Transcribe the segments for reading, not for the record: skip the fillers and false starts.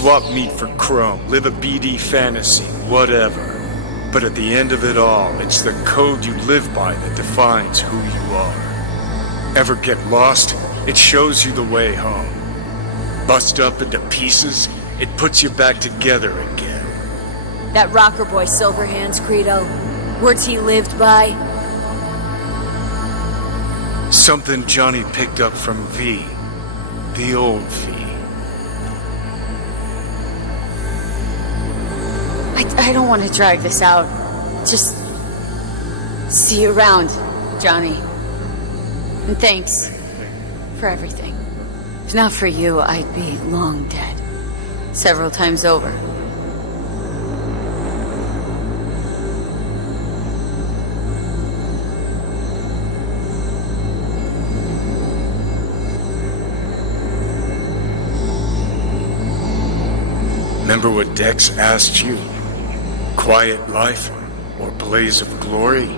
swap meat for chrome, live a BD fantasy, whatever. But at the end of it all, it's the code you live by that defines who you are. Ever get lost? It shows you the way home. Bust up into pieces, it puts you back together again. That rocker boy Silverhand's credo, words he lived by. Something Johnny picked up from V, the old V. I don't want to drag this out. Just see you around, Johnny. And thanks for everything. If not for you, I'd be long dead. Several times over. Remember what Dex asked you? Quiet life or blaze of glory?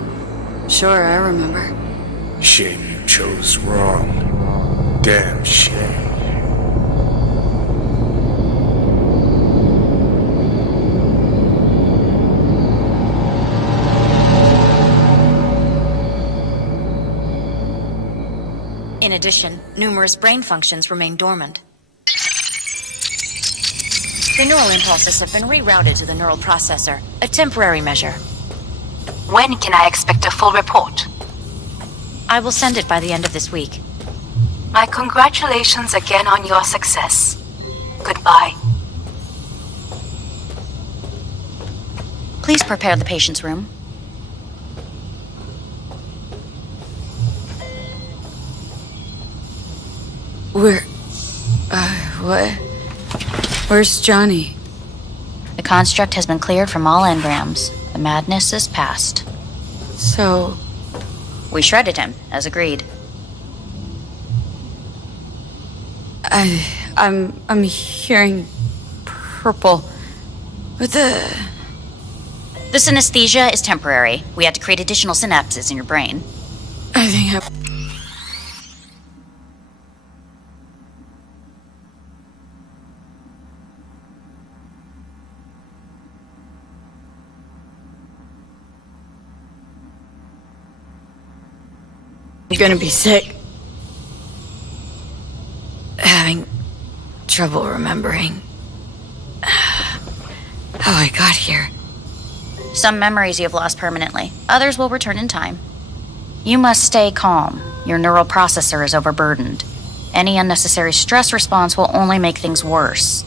Sure, I remember. Shame you chose wrong. Damn shame. In addition, numerous brain functions remain dormant. The neural impulses have been rerouted to the neural processor, a temporary measure. When can I expect a full report? I will send it by the end of this week. My congratulations again on your success. Goodbye. Please prepare the patient's room. What? Where's Johnny? The construct has been cleared from all engrams. The madness is past. So... We shredded him, as agreed. I'm hearing purple. What the... The synesthesia is temporary. We had to create additional synapses in your brain. I think I'm gonna be sick. Having trouble remembering how I got here. Some memories you have lost permanently. Others will return in time. You must stay calm. Your neural processor is overburdened. Any unnecessary stress response will only make things worse.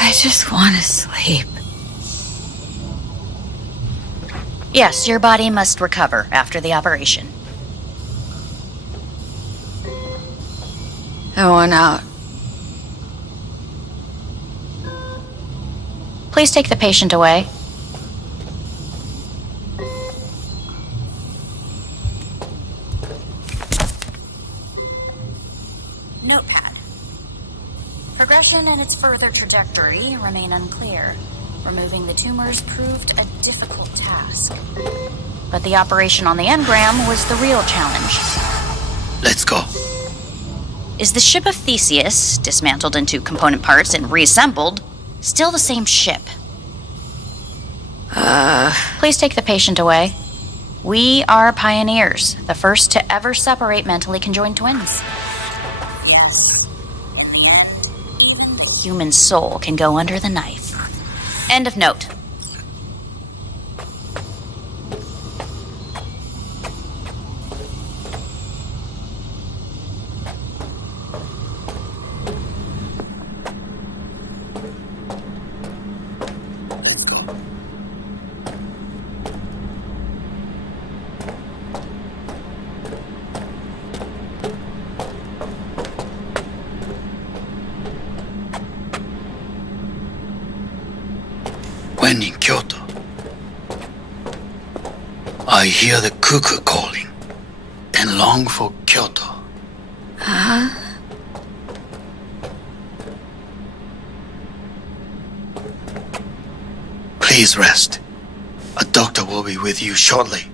I just want to sleep. Yes, your body must recover after the operation. I want out. Please take the patient away. Notepad. Progression and its further trajectory remain unclear. Removing the tumors proved a difficult task. But the operation on the engram was the real challenge. Let's go. Is the ship of Theseus, dismantled into component parts and reassembled, still the same ship? Please take the patient away. We are pioneers, the first to ever separate mentally conjoined twins. Yes. In the end, even the human soul can go under the knife. End of note. When in Kyoto, I hear the cuckoo calling and long for Kyoto. Please rest. A doctor will be with you shortly.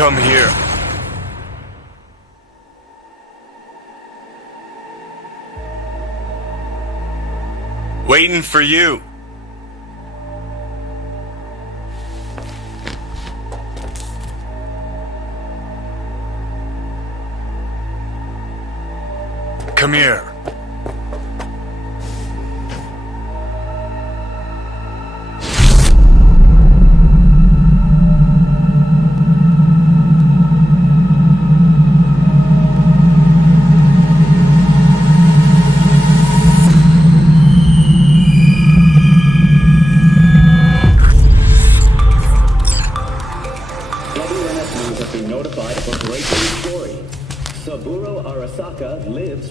Come here. Waiting for you. Come here.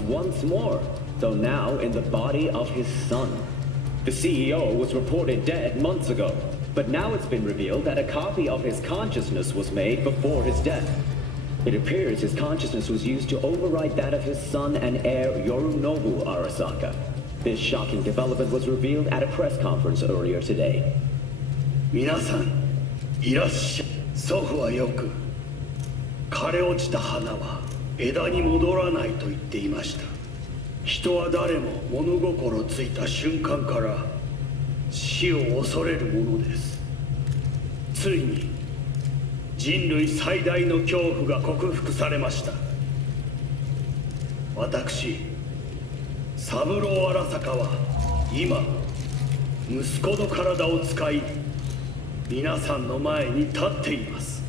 Once more, though now in the body of his son. The CEO was reported dead months ago, but now it's been revealed that a copy of his consciousness was made before his death. It appears his consciousness was used to override that of his son and heir Yorinobu Arasaka. This shocking development was revealed at a press conference earlier today. 皆さん、いらっしゃい。祖父はよく、枯れ落ちた花は枝に戻らないと言っていました。人は誰も物心ついた瞬間から死を恐れるものです。ついに人類最大の恐怖が克服されました。私、三郎荒坂は今息子の体を使い皆さんの前に立っています。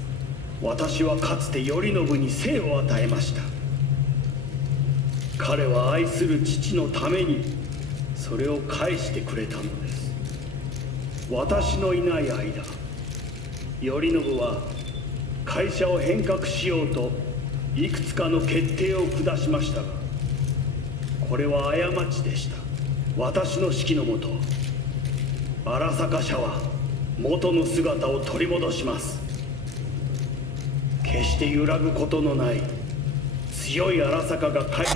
私はかつて頼信に生を与えました。彼は愛する父のためにそれを返してくれたのです。私のいない間、頼信は会社を変革しようといくつかの決定を下しましたが、これは過ちでした。私の指揮のもと、荒坂社は元の姿を取り戻します。決して揺らぐことのない強い荒坂が来る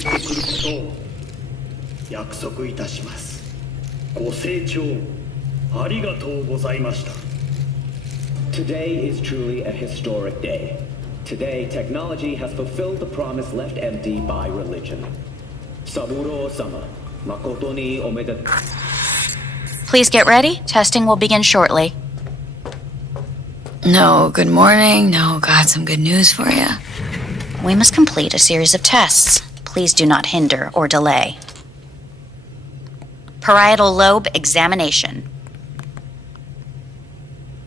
ことを約束いたします。ご清聴ありがとうございました。Today is truly a historic day. Today, technology has fulfilled the promise left empty by religion. Saburo-sama, makoto ni omedetou. Please get ready. Testing will begin shortly. No, good morning. No, got some good news for you. We must complete a series of tests. Please do not hinder or delay. Parietal lobe examination.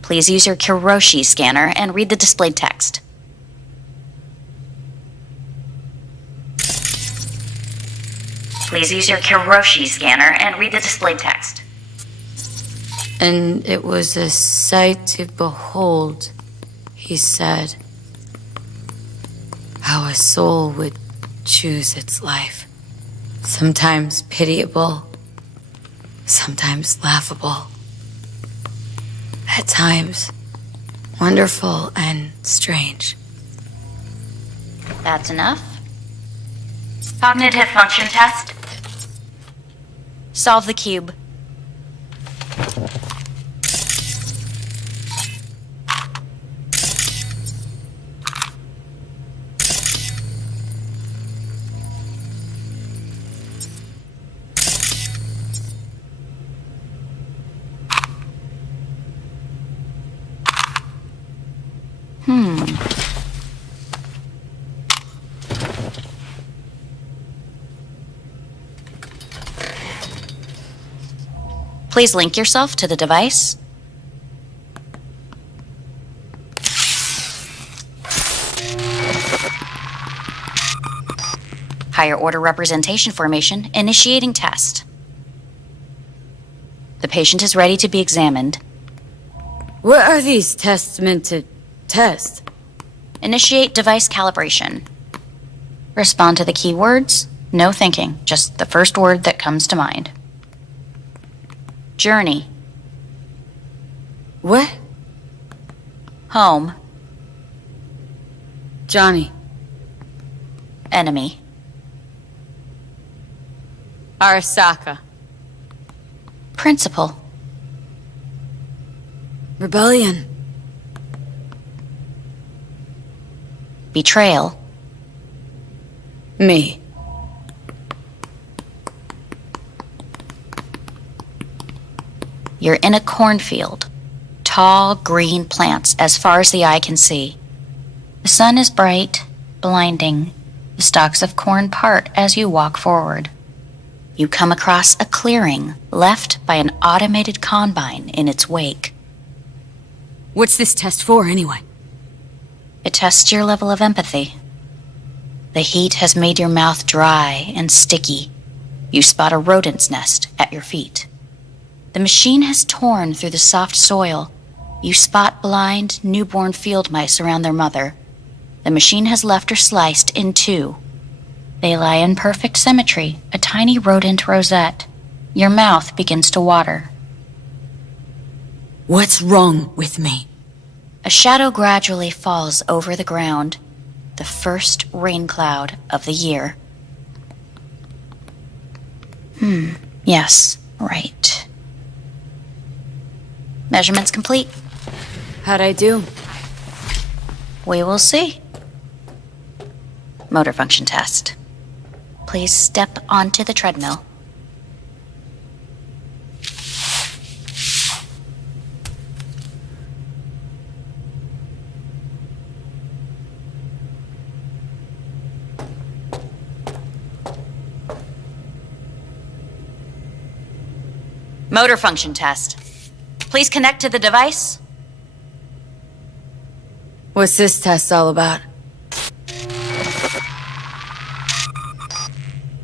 Please use your Kiroshi scanner and read the displayed text. Please use your Kiroshi scanner and read the displayed text. And it was a sight to behold, he said, how a soul would choose its life. Sometimes pitiable, sometimes laughable. At times, wonderful and strange. That's enough. Cognitive function test. Solve the cube. Please link yourself to the device. Higher order representation formation, initiating test. The patient is ready to be examined. What are these tests meant to test? Initiate device calibration. Respond to the keywords. No thinking, just the first word that comes to mind. Journey. What? Home. Johnny. Enemy. Arasaka. Principal. Rebellion. Betrayal. Me. You're in a cornfield. Tall, green plants as far as the eye can see. The sun is bright, blinding. The stalks of corn part as you walk forward. You come across a clearing left by an automated combine in its wake. What's this test for, anyway? It tests your level of empathy. The heat has made your mouth dry and sticky. You spot a rodent's nest at your feet. The machine has torn through the soft soil. You spot blind, newborn field mice around their mother. The machine has left her sliced in two. They lie in perfect symmetry, a tiny rodent rosette. Your mouth begins to water. What's wrong with me? A shadow gradually falls over the ground, the first rain cloud of the year. Yes, right. Measurements complete. How'd I do? We will see. Motor function test. Please step onto the treadmill. Motor function test. Please connect to the device. What's this test all about?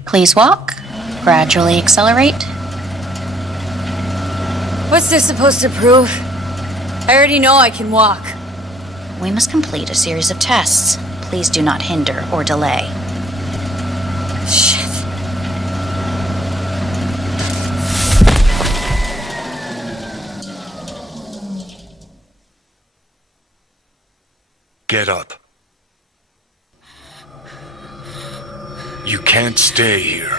Please walk. Gradually accelerate. What's this supposed to prove? I already know I can walk. We must complete a series of tests. Please do not hinder or delay. Shit. Get up. You can't stay here.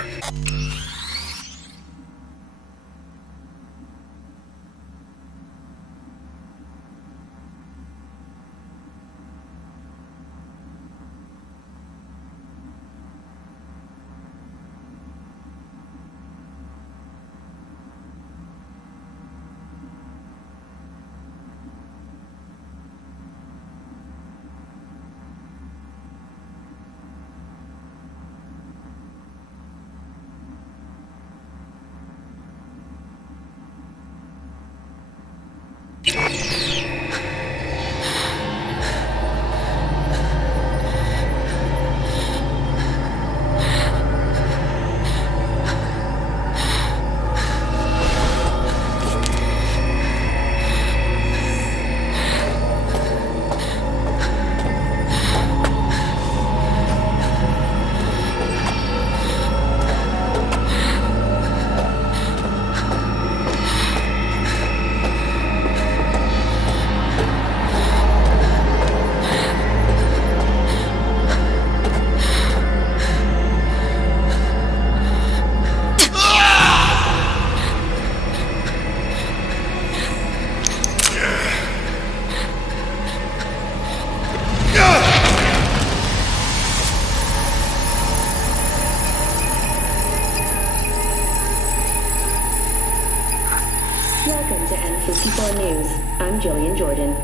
64 News, I'm Jillian Jordan.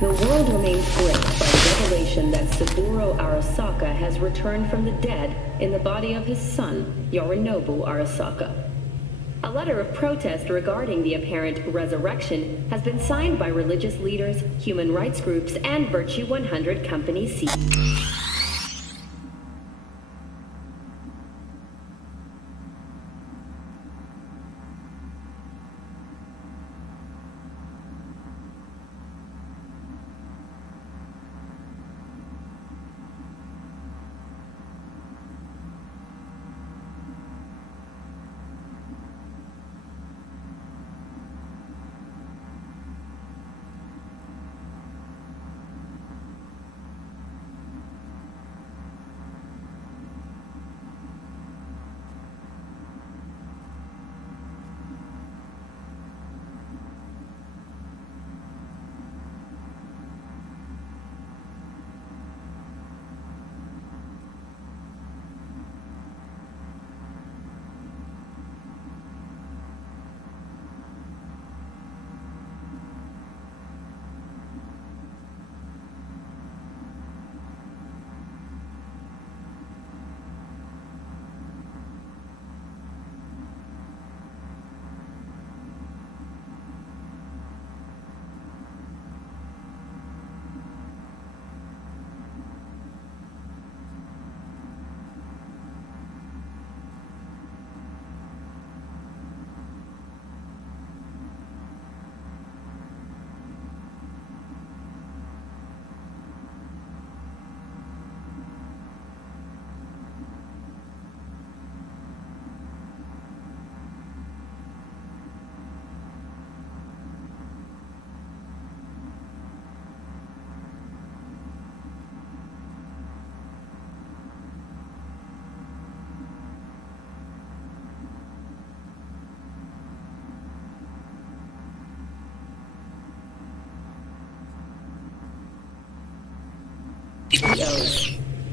The world remains gripped by the revelation that Saburo Arasaka has returned from the dead in the body of his son, Yorinobu Arasaka. A letter of protest regarding the apparent resurrection has been signed by religious leaders, human rights groups, and Virtue 100 company CEOs.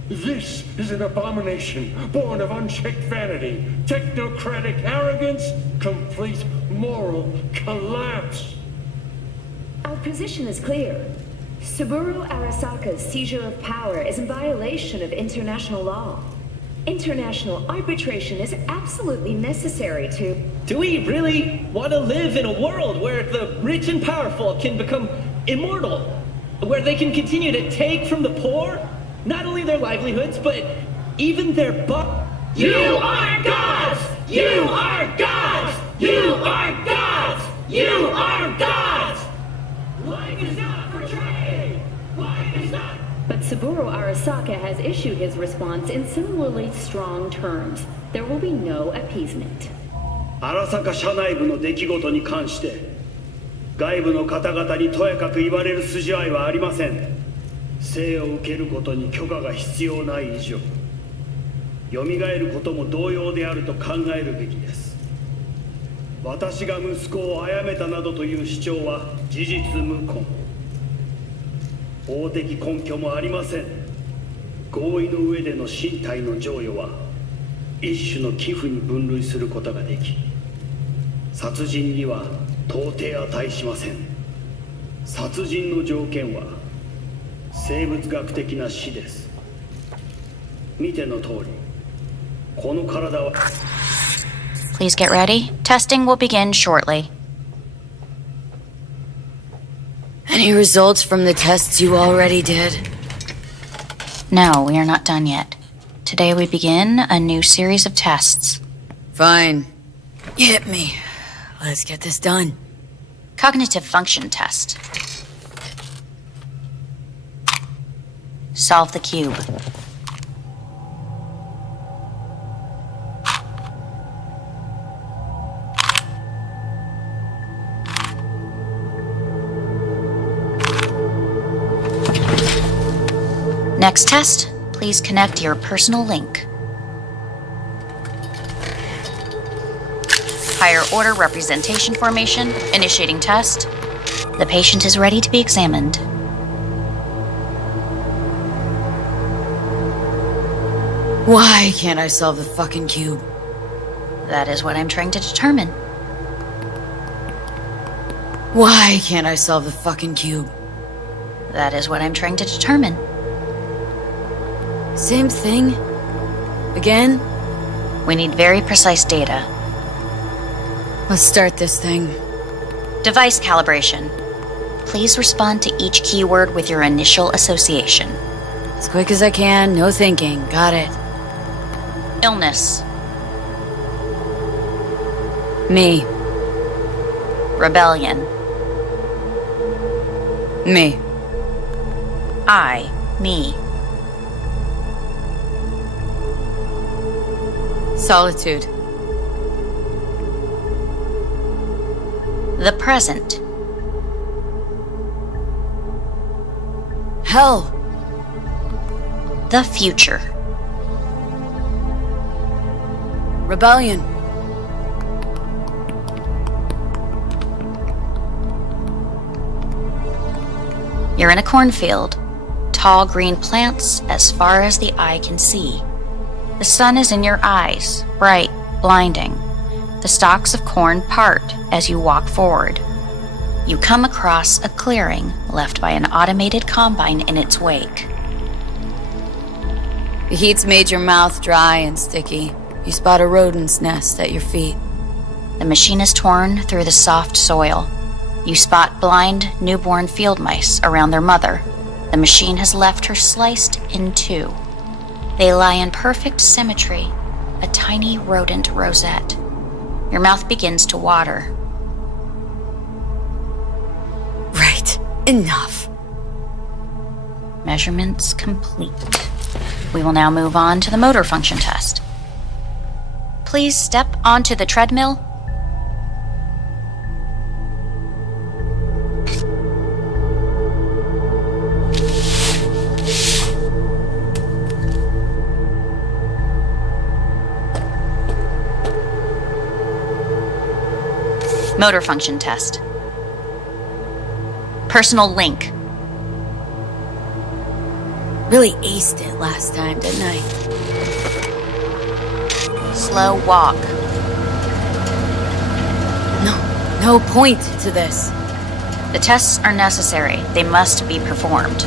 This is an abomination born of unchecked vanity, technocratic arrogance, complete moral collapse. Our position is clear. Saburo Arasaka's seizure of power is in violation of international law. International arbitration is absolutely necessary to... Do we really want to live in a world where the rich and powerful can become immortal? Where they can continue to take from the poor? Not only their livelihoods, but even their You are gods! You are gods! You are gods! You are gods! Life is not for trade! Life is not... But Saburo Arasaka has issued his response in similarly strong terms. There will be no appeasement. 荒坂社内部の出来事に関して外部の方々にとやかく言われる筋合いはありません。生を受けることに許可が必要ない以上、蘇ることも同様であると考えるべきです。私が息子を殺めたなどという主張は事実無根。法的根拠もありません。合意の上での身体の贈与は一種の寄付に分類することができ、殺人には到底値しません。殺人の条件は生物学的な死です。見ての通り、この体は Please get ready. Testing will begin shortly. Any results from the tests you already did? No, we are not done yet. Today we begin a new series of tests. Fine. Hit me. Let's get this done. Cognitive function test. Solve the cube. Next test, please connect your personal link. Higher order representation formation, initiating test. The patient is ready to be examined. Why can't I solve the fucking cube? That is what I'm trying to determine. Why can't I solve the fucking cube? That is what I'm trying to determine. Same thing? Again? We need very precise data. Let's start this thing. Device calibration. Please respond to each keyword with your initial association. As quick as I can, no thinking. Got it. Illness. Me. Rebellion. Me. Me. Solitude. The present. Hell. The future. Rebellion. You're in a cornfield. Tall green plants as far as the eye can see. The sun is in your eyes, bright, blinding. The stalks of corn part as you walk forward. You come across a clearing left by an automated combine in its wake. The heat's made your mouth dry and sticky. You spot a rodent's nest at your feet. The machine is torn through the soft soil. You spot blind, newborn field mice around their mother. The machine has left her sliced in two. They lie in perfect symmetry, a tiny rodent rosette. Your mouth begins to water. Right. Enough. Measurements complete. We will now move on to the motor function test. Please step onto the treadmill. Motor function test. Personal link. Really aced it last time, didn't I? Slow walk. No point to this. The tests are necessary. They must be performed.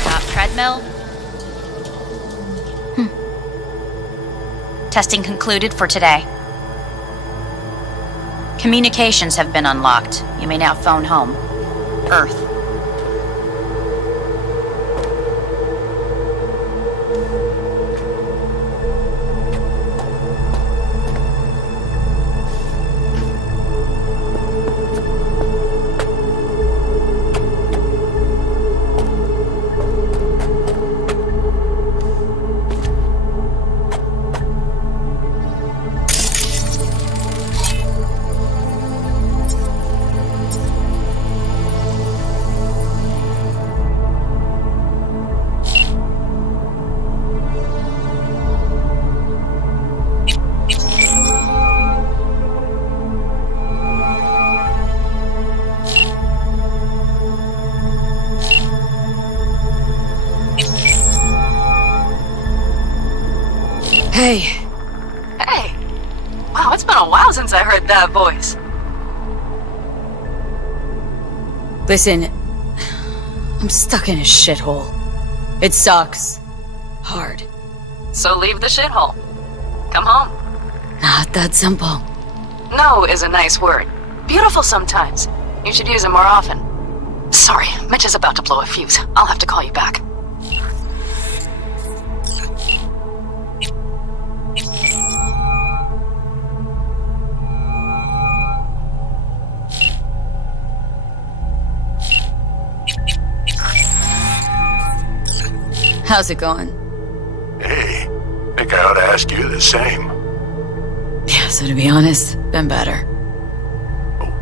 Stop treadmill. Testing concluded for today. Communications have been unlocked. You may now phone home. Earth. Hey. Hey. Wow, it's been a while since I heard that voice. Listen, I'm stuck in a shithole. It sucks. Hard. So leave the shithole. Come home. Not that simple. No is a nice word. Beautiful sometimes. You should use it more often. Sorry, Mitch is about to blow a fuse. I'll have to call you back. How's it going? Hey, think I ought to ask you the same. Yeah, so to be honest, been better.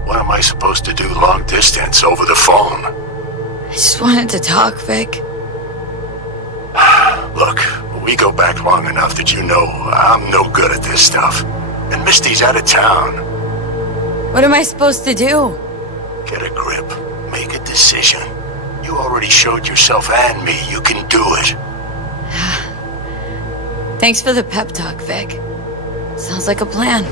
What am I supposed to do long distance over the phone? I just wanted to talk, Vic. Look, we go back long enough that you know I'm no good at this stuff. And Misty's out of town. What am I supposed to do? Get a grip. Make a decision. You already showed yourself and me you can do it. Thanks for the pep talk, Vic. Sounds like a plan.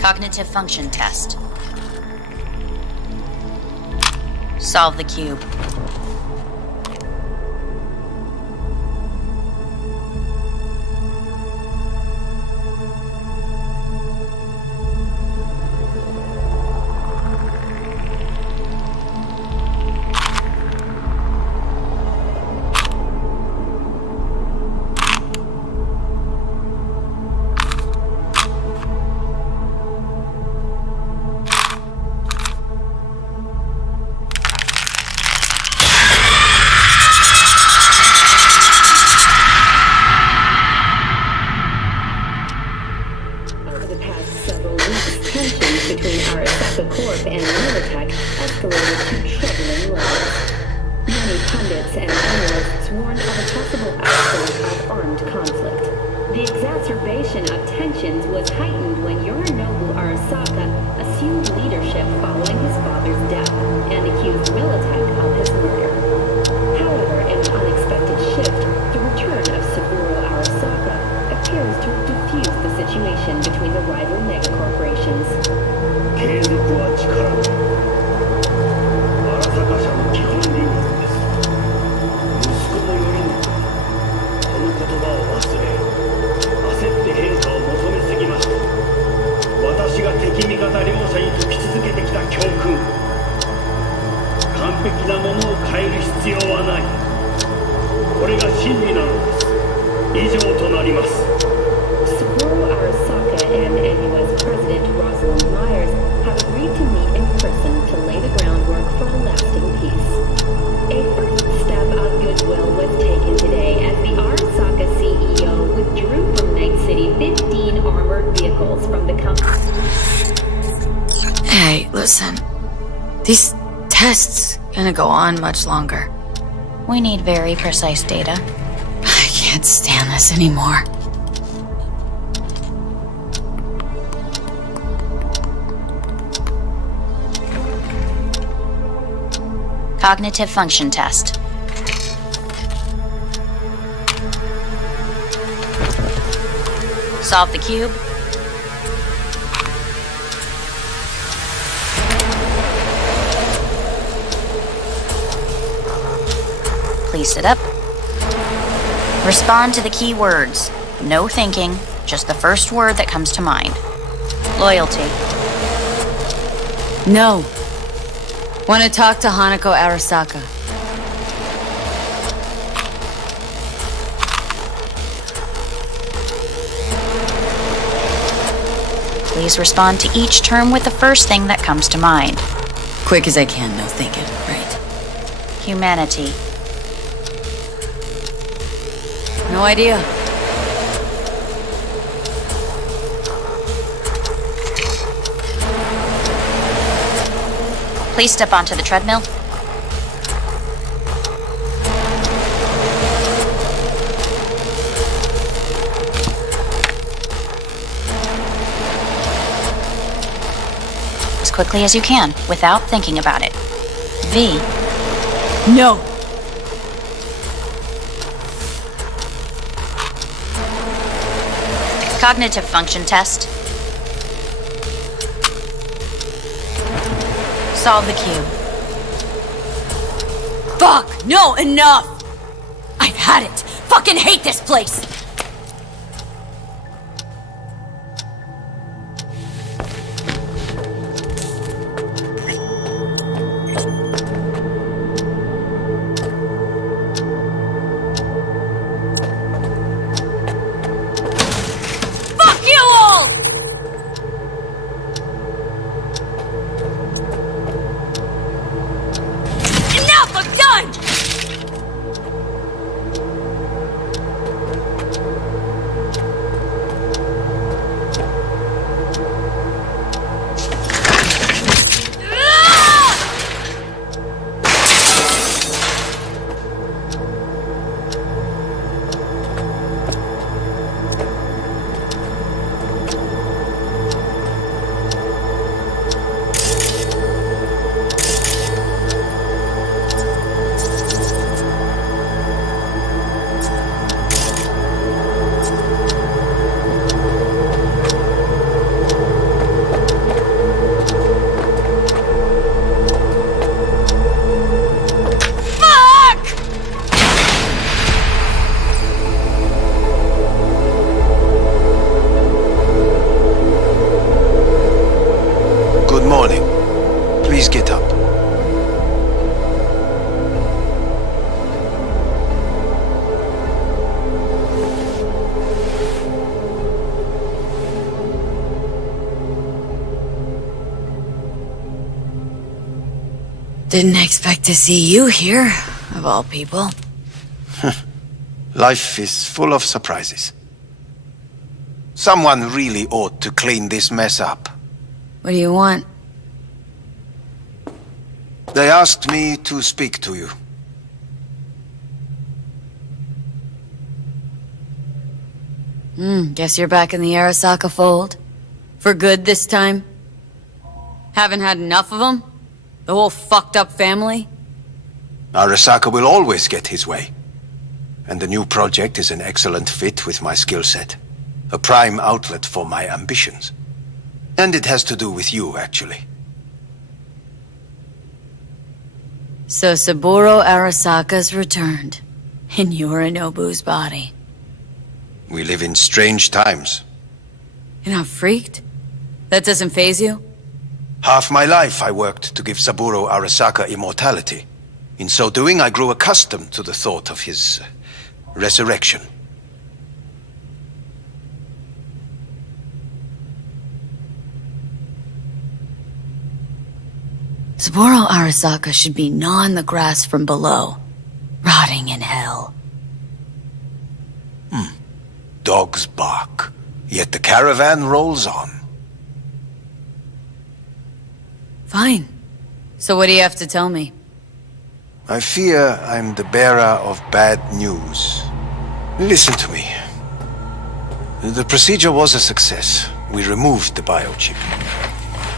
Cognitive function test. Solve the cube. Listen, these tests gonna go on much longer. We need very precise data. I can't stand this anymore. Cognitive function test. Solve the cube. Please sit up. Respond to the key words. No thinking, just the first word that comes to mind. Loyalty. No. Want to talk to Hanako Arasaka. Please respond to each term with the first thing that comes to mind. Quick as I can, no thinking, right? Humanity. No idea. Please step onto the treadmill. As quickly as you can, without thinking about it. V. No. Cognitive function test. solve the cube. Fuck! No, enough! I've had it! Fucking hate this place! Fuck you all! Enough! I'm done! Didn't expect to see you here, of all people. Life is full of surprises. Someone really ought to clean this mess up. What do you want? They asked me to speak to you. Guess you're back in the Arasaka fold? For good this time? Haven't had enough of them? The whole fucked up family? Arasaka will always get his way. And the new project is an excellent fit with my skill set. A prime outlet for my ambitions. And it has to do with you, actually. So Saburo Arasaka's returned. In Yorinobu's body. We live in strange times. You're not freaked? That doesn't faze you? Half my life I worked to give Saburo Arasaka immortality. In so doing, I grew accustomed to the thought of his resurrection. Saburo Arasaka should be gnawing the grass from below, rotting in hell. Dogs bark, yet the caravan rolls on. Fine. So what do you have to tell me? I fear I'm the bearer of bad news. Listen to me. The procedure was a success. We removed the biochip.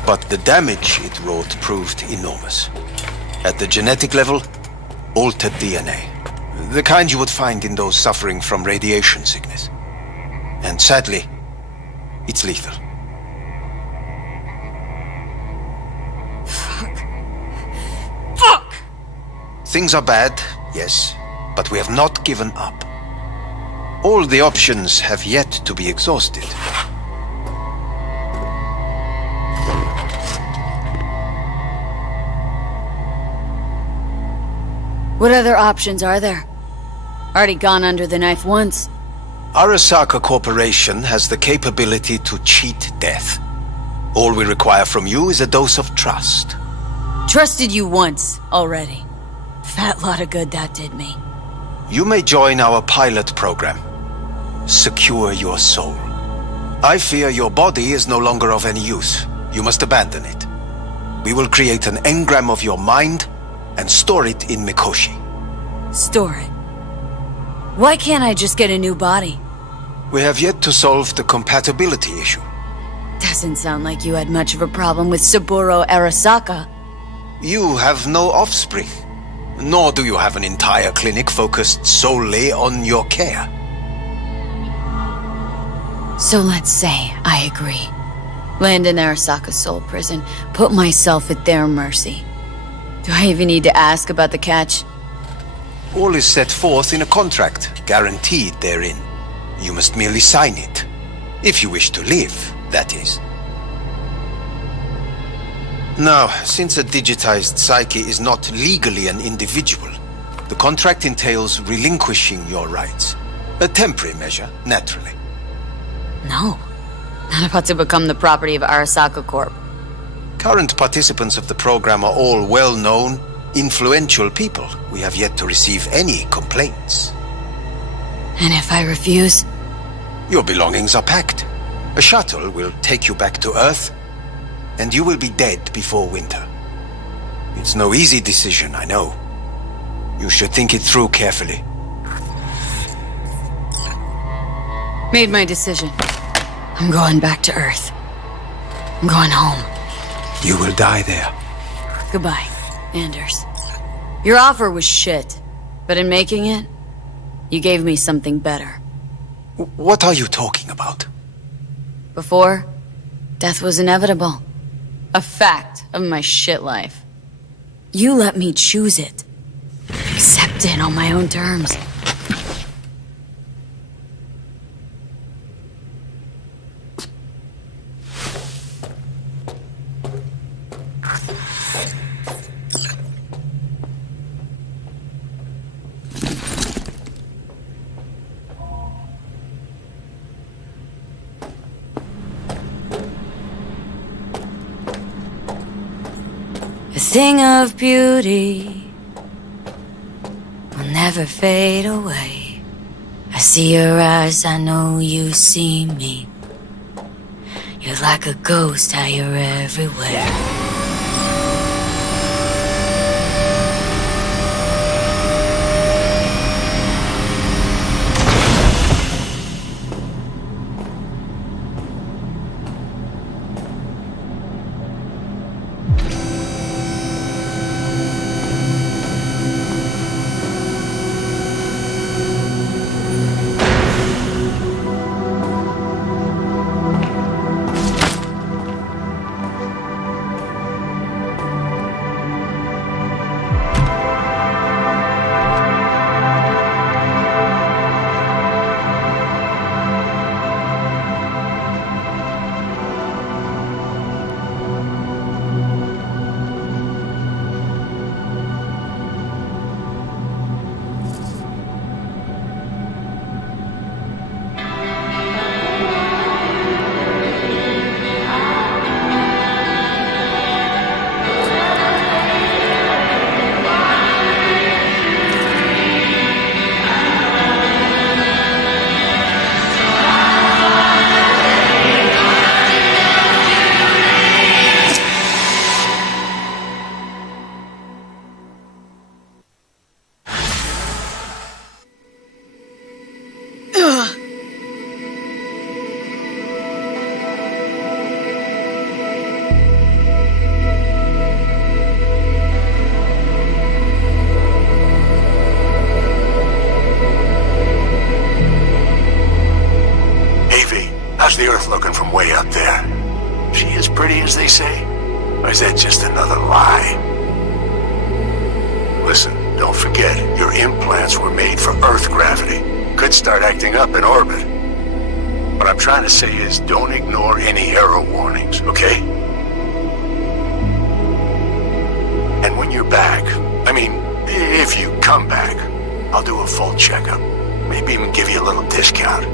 But the damage it wrought proved enormous. At the genetic level, altered DNA. The kind you would find in those suffering from radiation sickness. And sadly, it's lethal. Fuck! Things are bad, yes, but we have not given up. All the options have yet to be exhausted. What other options are there? Already gone under the knife once. Arasaka Corporation has the capability to cheat death. All we require from you is a dose of trust. Trusted you once, already. Fat lot of good that did me. You may join our pilot program. Secure your soul. I fear your body is no longer of any use. You must abandon it. We will create an engram of your mind and store it in Mikoshi. Store it? Why can't I just get a new body? We have yet to solve the compatibility issue. Doesn't sound like you had much of a problem with Saburo Arasaka. You have no offspring. Nor do you have an entire clinic focused solely on your care. So let's say I agree. Land in Arasaka's soul prison. Put myself at their mercy. Do I even need to ask about the catch? All is set forth in a contract, guaranteed therein. You must merely sign it. If you wish to live, that is. Now, since a digitized psyche is not legally an individual, the contract entails relinquishing your rights. A temporary measure, naturally. No. Not about to become the property of Arasaka Corp. Current participants of the program are all well-known, influential people. We have yet to receive any complaints. And if I refuse? Your belongings are packed. A shuttle will take you back to Earth, and you will be dead before winter. It's no easy decision, I know. You should think it through carefully. Made my decision. I'm going back to Earth. I'm going home. You will die there. Goodbye, Anders. Your offer was shit, but in making it, you gave me something better. What are you talking about? Before, death was inevitable. A fact of my shit life. You let me choose it. Accept it on my own terms. A thing of beauty will never fade away. I see your eyes, I know you see me. You're like a ghost, how you're everywhere. How's the Earth looking from way up there? She as pretty as they say? Or is that just another lie? Listen, don't forget, your implants were made for Earth gravity. Could start acting up in orbit. What I'm trying to say is, don't ignore any error warnings, okay? And when you're back, I mean, if you come back, I'll do a full checkup. Maybe even give you a little discount.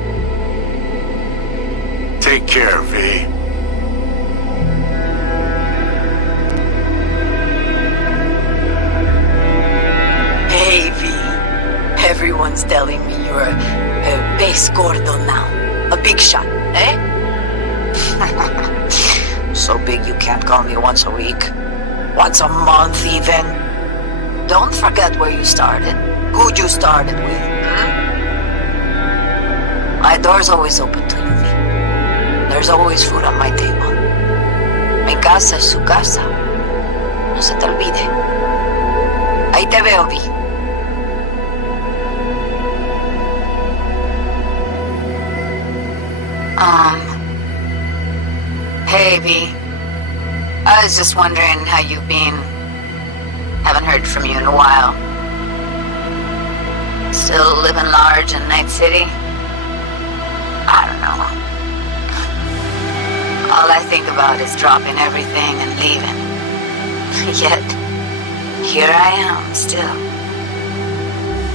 Take care, V. Hey, V. Everyone's telling me you're a base gordo now. A big shot, eh? So big you can't call me once a week. Once a month, even. Don't forget where you started. Who you started with, My door's always open to you, V. There's always food on my table. Mi casa es su casa. No se te olvide. Ahí te veo, V. Hey, V. I was just wondering how you've been. Haven't heard from you in a while. Still living large in Night City? I don't know. All I think about is dropping everything and leaving. Yet, here I am, still.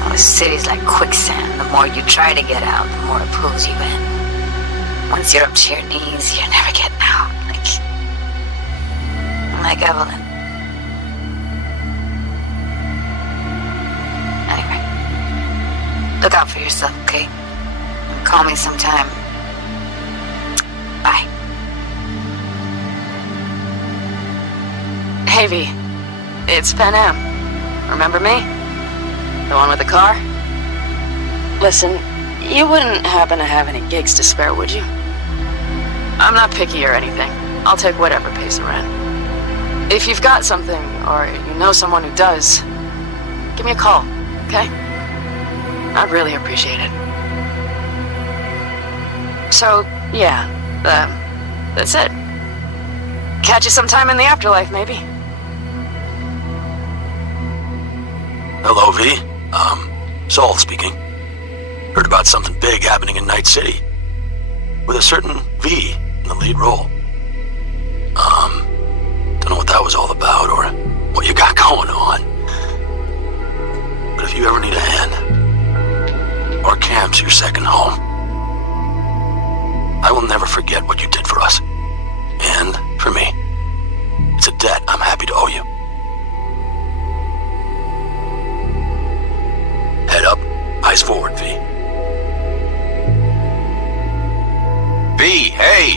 Oh, the city's like quicksand. The more you try to get out, the more it pulls you in. Once you're up to your knees, you're never getting out. Like Evelyn. Anyway, look out for yourself, okay? And call me sometime. Bye. Hey, V. It's Pan Am. Remember me? The one with the car? Listen, you wouldn't happen to have any gigs to spare, would you? I'm not picky or anything. I'll take whatever pays the rent. If you've got something, or you know someone who does, give me a call, okay? I'd really appreciate it. So, yeah, that's it. Catch you sometime in the afterlife, maybe. Hello, V. Saul speaking. Heard about something big happening in Night City. With a certain V in the lead role. Don't know what that was all about or what you got going on. But if you ever need a hand, our camp's your second home. I will never forget what you did for us. And for me. It's a debt I'm happy to owe you. Head up, eyes forward, V. V, hey!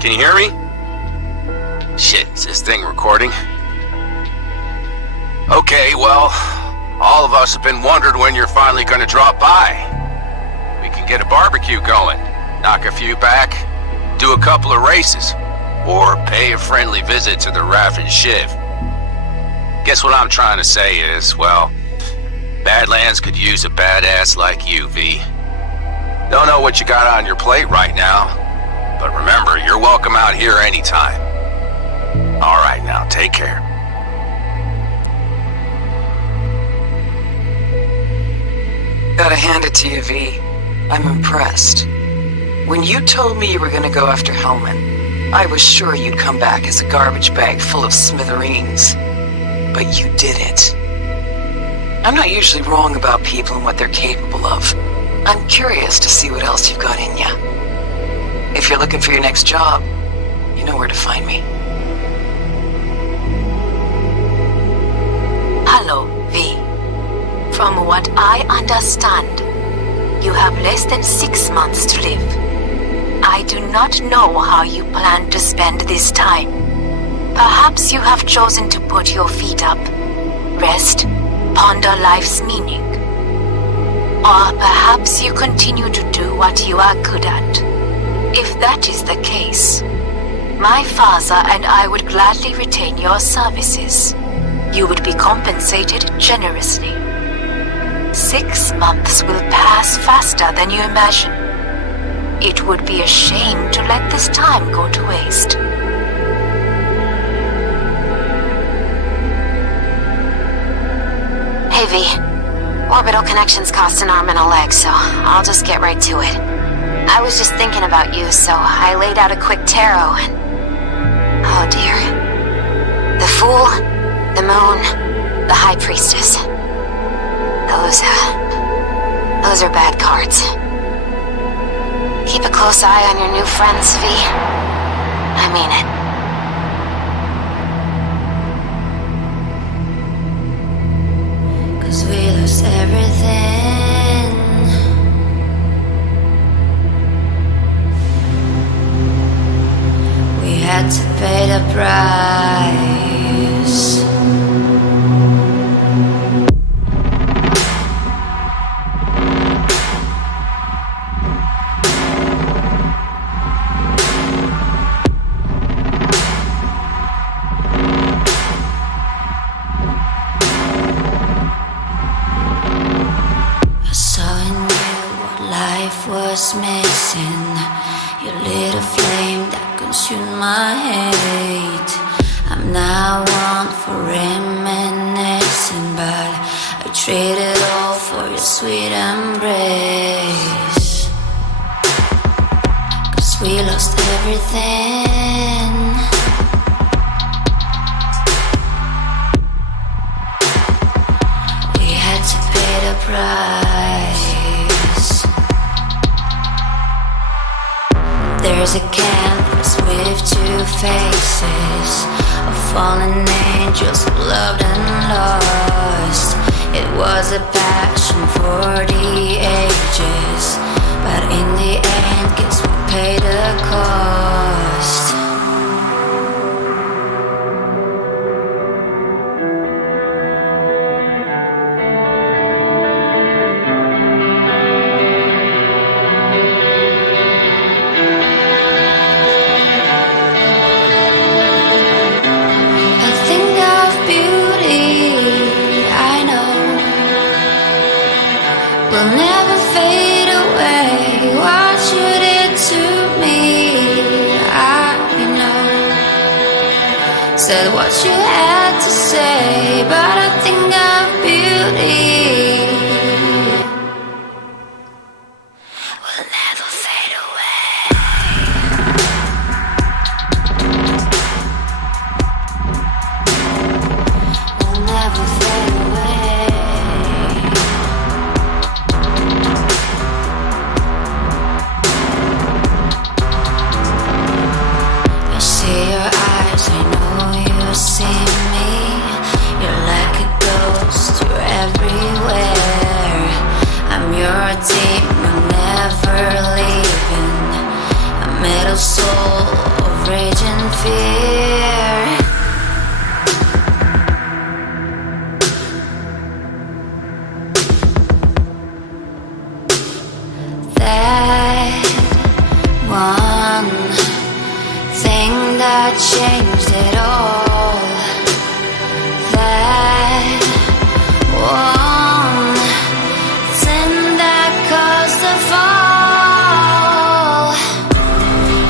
Can you hear me? Shit, is this thing recording? Okay, well, all of us have been wondering when you're finally gonna drop by. We can get a barbecue going, knock a few back, do a couple of races, or pay a friendly visit to the Raff and Shiv. Guess what I'm trying to say is, well, Badlands could use a badass like you, V. Don't know what you got on your plate right now, but remember, you're welcome out here anytime. All right, now, take care. Gotta hand it to you, V. I'm impressed. When you told me you were gonna go after Hellman, I was sure you'd come back as a garbage bag full of smithereens. But you didn't. I'm not usually wrong about people and what they're capable of. I'm curious to see what else you've got in ya. If you're looking for your next job, you know where to find me. Hello, V. From what I understand, you have less than 6 months to live. I do not know how you plan to spend this time. Perhaps you have chosen to put your feet up, rest, ponder life's meaning. Or perhaps you continue to do what you are good at. If that is the case, my father and I would gladly retain your services. You would be compensated generously. 6 months will pass faster than you imagine. It would be a shame to let this time go to waste. Hey, V. Orbital connections cost an arm and a leg, so I'll just get right to it. I was just thinking about you, so I laid out a quick tarot and... oh dear. The Fool, the Moon, the High Priestess. Those are bad cards. Keep a close eye on your new friends, V. I mean it. 'Cause we lost everything. We had to pay the price. Was missing. You lit a flame that could consumed my hate. I'm now one for reminiscing, but I trade it all for your sweet embrace. 'Cause we lost everything. We had to pay the price. There's a canvas with two faces of fallen angels who loved and lost. It was a passion for the ages, but in the end, guess we paid the cost. Will never fade away. What you did to me, I know. Said what you had to say, but I think of beauty. Will never fade away. Will never fade away. See me, you're like a ghost, you're everywhere. I'm your demon, never leaving. A metal soul of rage and fear. That one thing that changed it all. That one thing that caused the fall.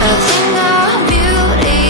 A thing of beauty,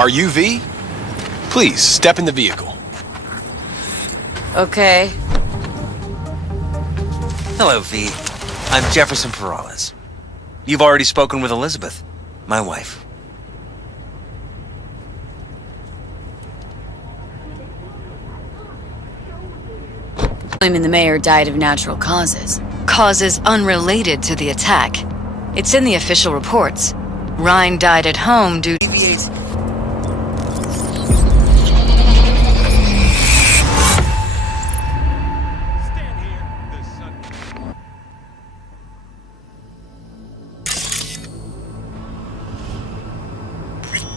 Are you V? Please, step in the vehicle. Okay. Hello, V. I'm Jefferson Perales. You've already spoken with Elizabeth, my wife. Claiming the mayor died of natural causes. Causes unrelated to the attack. It's in the official reports. Ryan died at home due to...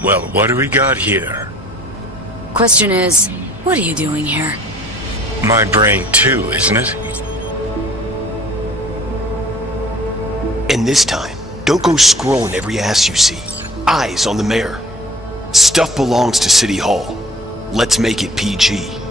Well, what do we got here? Question is, what are you doing here? My brain too, isn't it? And this time, don't go scrolling every ass you see. Eyes on the mayor. Stuff belongs to City Hall. Let's make it PG.